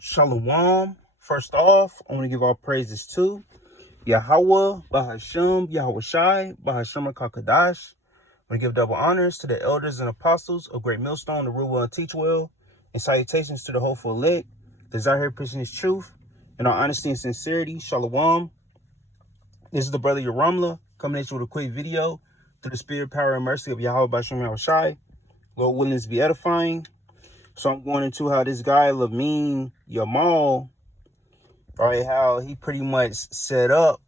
Shalom. First off, I want to give all praises to Yahweh, Bahashem, Yahweh Shai, Bahashem Kakadash. I want to give double honors to the elders and apostles of Great Millstone, the rule well and teach well, and salutations to the hopeful elect, the Zahir preaching his truth, in all honesty and sincerity. Shalom. This is the brother Yaramla coming at you with a quick video through the spirit, power, and mercy of Yahweh Bahashem Yahweh Shai. Lord willing to be edifying. So I'm going into how this guy, Lamine Yamal, all right, how he pretty much set up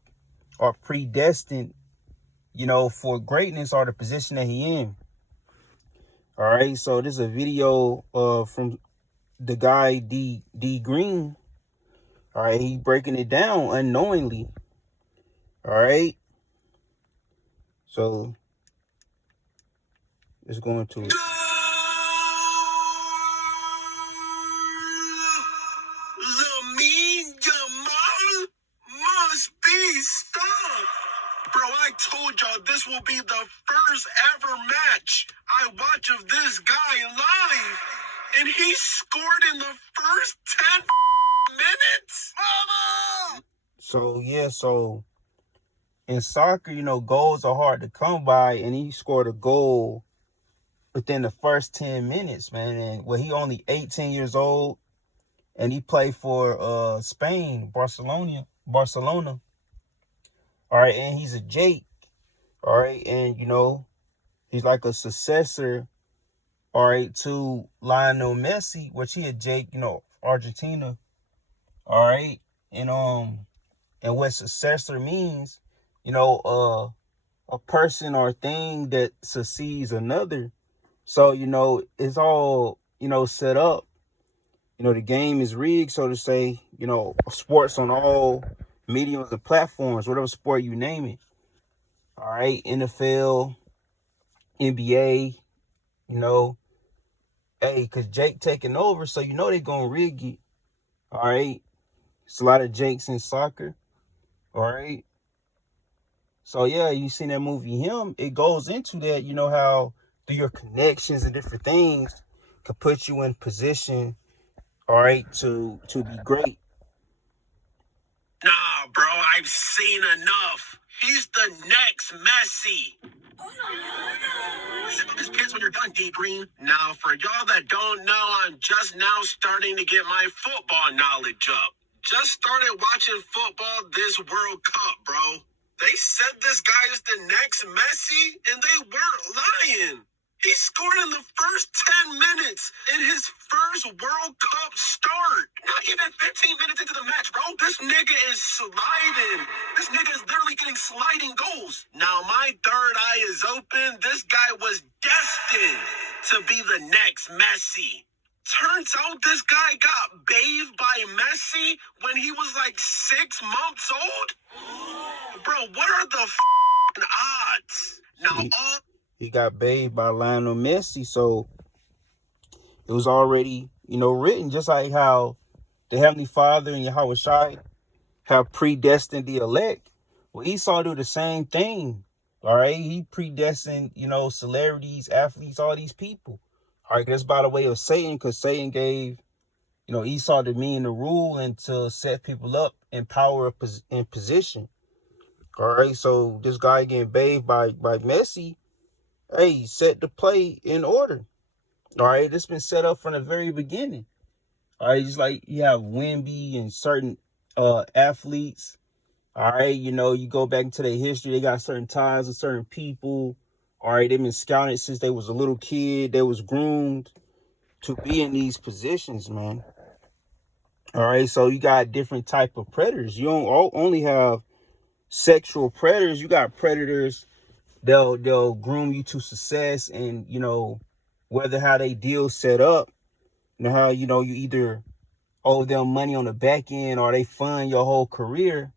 or predestined, for greatness or the position that he in. All right, so this is a video from the guy D Green. All right, he breaking it down unknowingly. All right, so let's go into it. Lamine Yamal must be stopped. Bro, I told y'all this will be the first ever match I watch of this guy live. And he scored in the first 10 minutes. Mama! So in soccer, goals are hard to come by, and he scored a goal within the first 10 minutes, man. And he only 18 years old, and he played for Spain, Barcelona. All right, and he's a Jake. All right, and he's like a successor, all right, to Lionel Messi, which he a Jake, Argentina. All right, and what successor means, a person or thing that succeeds another. So it's all set up. The game is rigged, so to say. Sports on all mediums and platforms, whatever sport you name it. All right, NFL, NBA, hey, because Jake taking over, so they're going to rig it. All right, it's a lot of Jakes in soccer. All right, so yeah, you seen that movie Him, it goes into that, how through your connections and different things could put you in position, all right, to be great. Nah, bro, I've seen enough. He's the next Messi. Zip up his pants when you're done, D Green. Now, for y'all that don't know, I'm just now starting to get my football knowledge up. Just started watching football this World Cup, bro. They said this guy is the next Messi, and they weren't lying. He scored in the first 10 minutes in his first World Cup start. Not even 15 minutes into the match, bro. This nigga is sliding. This nigga is literally getting sliding goals. Now, my third eye is open. This guy was destined to be the next Messi. Turns out this guy got bathed by Messi when he was like 6 months old? Bro, what are the odds? Now, He got bathed by Lionel Messi, so it was already, written, just like how the Heavenly Father and Yahweh Shai have predestined the elect. Well, Esau do the same thing, all right? He predestined, celebrities, athletes, all these people. All right, that's by the way of Satan, because Satan gave, Esau the mean to rule and to set people up in power and position. All right, so this guy getting bathed by Messi, hey, set the play in order. All right, it's been set up from the very beginning. All right, just like you have Wemby and certain athletes. All right, you go back into their history, they got certain ties with certain people. All right, they've been scouted since they was a little kid. They was groomed to be in these positions, man. All right, so you got different type of predators. You don't only have sexual predators. You got predators. They'll groom you to success, and whether how they deal set up, how you either owe them money on the back end or they fund your whole career,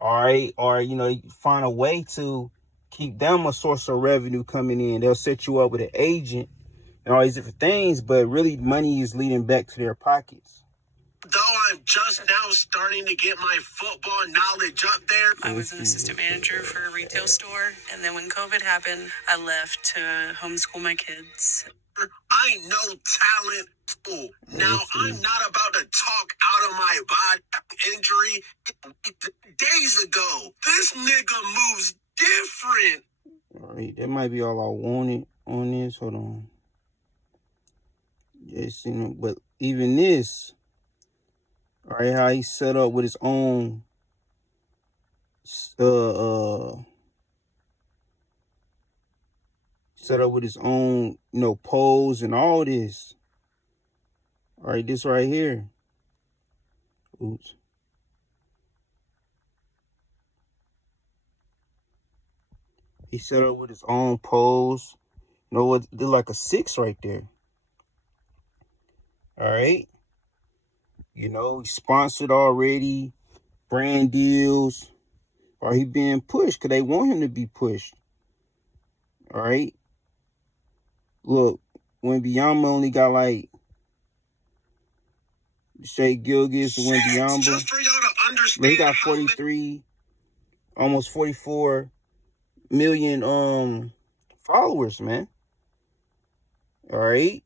all right, or you find a way to keep them a source of revenue coming in. They'll set you up with an agent and all these different things, but really money is leading back to their pockets. Though I'm just now starting to get my football knowledge up there. I was an assistant manager for a retail store, and then when COVID happened, I left to homeschool my kids. I know talent school. Now, I'm not about to talk of my body injury days ago. This nigga moves different. All right, that might be all I wanted on this. Hold on. Yes, you know, but even this, all right, how he set up with his own, set up with his own, you know, pose and all this. All right, this right here. Oops. He set up with his own pose. You know what? They're like a 6 right there. All right. You know, he's sponsored already, brand deals. Or he being pushed because they want him to be pushed. All right. Look, when Biamba only got like Shea Gilgis, when Biamba, just for y'all to understand, he got 43, almost 44 million followers, man. All right.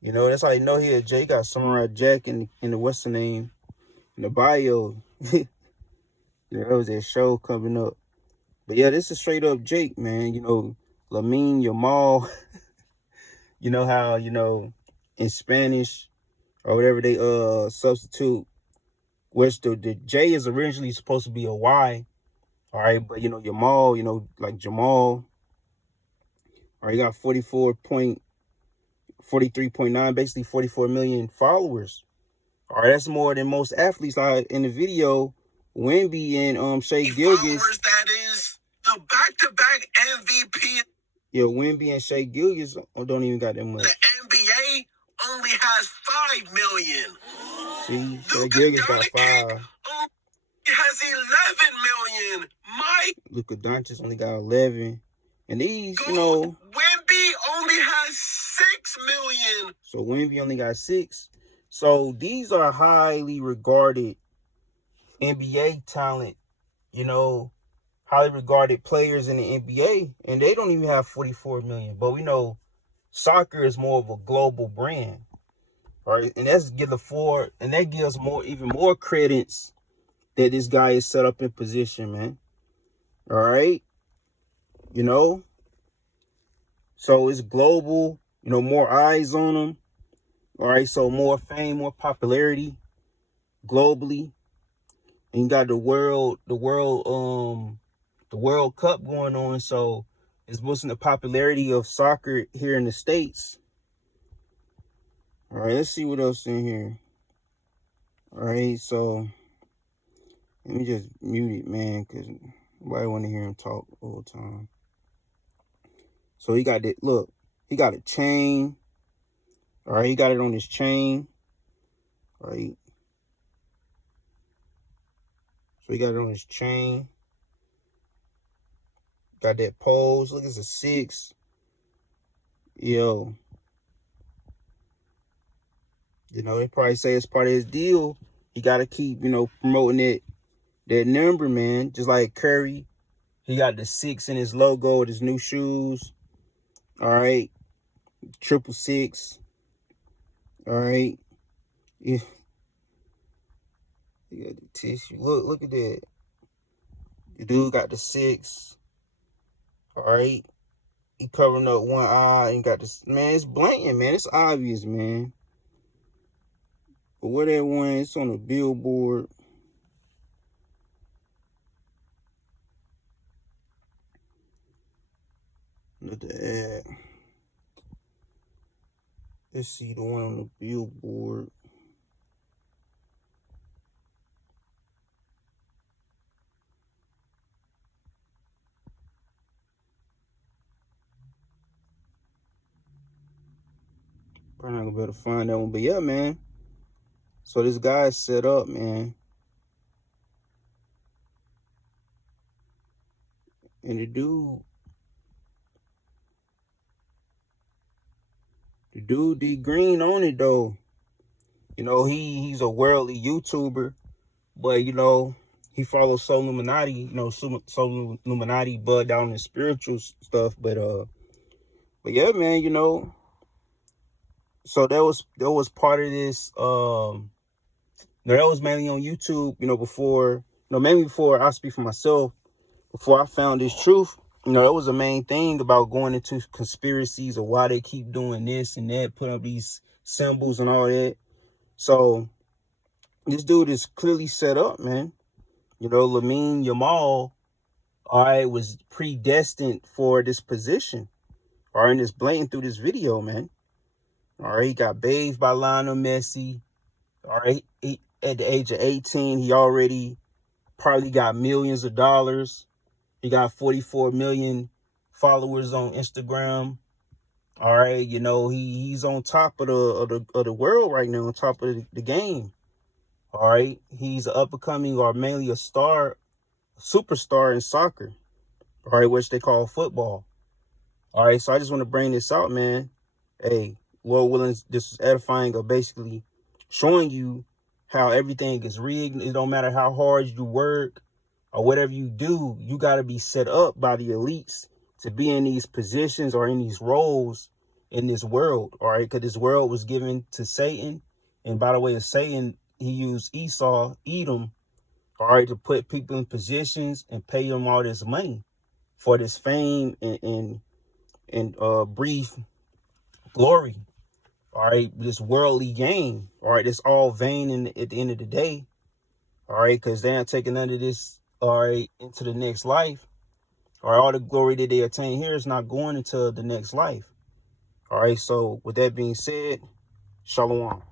You know, that's how you know he a J. Got Samurai Jack in the what's the name? In the bio. You know, that was that show coming up. But yeah, this is straight up Jake, man. You know, Lamine Yamal. You know how, you know, in Spanish or whatever they substitute, which the J is originally supposed to be a Y. All right, but you know, Yamal, you know, like Jamal. All right, he got 43.9, basically 44 million followers. All right, that's more than most athletes. Like in the video, Wemby and Shea Gilgeous. That is the back-to-back MVP. Yeah, Wemby and Shea Gilgeous don't even got that much. The NBA only has 5 million. See, Shea Gilgeous got 5. He has 11 million. Luka Doncic only got 11. And these, you know, Wemby only has 6 million. So Wemby only got 6. So these are highly regarded NBA talent, you know, highly regarded players in the NBA, and they don't even have 44 million. But we know soccer is more of a global brand, right? And that gives even more credence that this guy is set up in position, man. All right, you know, so it's global. You know, more eyes on him. All right, so more fame, more popularity globally. And you got the World Cup going on, so it's boosting the popularity of soccer here in the States. All right, let's see what else in here. All right, so let me just mute it, man, because nobody want to hear him talk all the time. So he got that, look, he got a chain. All right, he got it on his chain. All right. So he got it on his chain. Got that pose. Look, it's a 6. Yo. You know, they probably say it's part of his deal. He got to keep, you know, promoting that number, man. Just like Curry. He got the 6 in his logo with his new shoes. All right. 666. All right. Yeah. You got the tissue. Look at that. The dude got the 6. All right. He covering up one eye and got this. Man, it's blatant, man. It's obvious, man. But where that one, it's on a billboard. Look at that. Let's see the one on the billboard. Probably not gonna be able to find that one, but yeah, man. So this guy's set up, man. And the dude D Green on it though. You know, he's a worldly YouTuber, but you know, he follows Soul Illuminati, you know, Soul Illuminati, but down in spiritual stuff. But yeah, man, you know, So that was part of this. No, that was mainly on YouTube. Before, mainly before I speak for myself. Before I found this truth, that was the main thing about going into conspiracies or why they keep doing this and that, putting up these symbols and all that. So this dude is clearly set up, man. Lamine Yamal, all right, was predestined for this position. All right, and it's blatant through this video, man. All right, he got bathed by Lionel Messi. All right, at the age of 18, he already probably got millions of dollars. He got 44 million followers on Instagram. All right, he's on top of the world right now, on top of the game. All right, he's an up and coming or mainly a superstar in soccer. All right, which they call football. All right, so I just want to bring this out, man. Hey, Lord willing, this is edifying of basically showing you how everything is rigged. It don't matter how hard you work or whatever you do, you got to be set up by the elites to be in these positions or in these roles in this world. All right, because this world was given to Satan. And by the way of Satan, he used Esau, Edom, all right, to put people in positions and pay them all this money for this fame and brief glory. All right, this worldly gain. All right, it's all vain at the end of the day. All right, because they're not taking none of this, all right, into the next life. All right, all the glory that they attain here is not going into the next life. All right, so with that being said, shalom.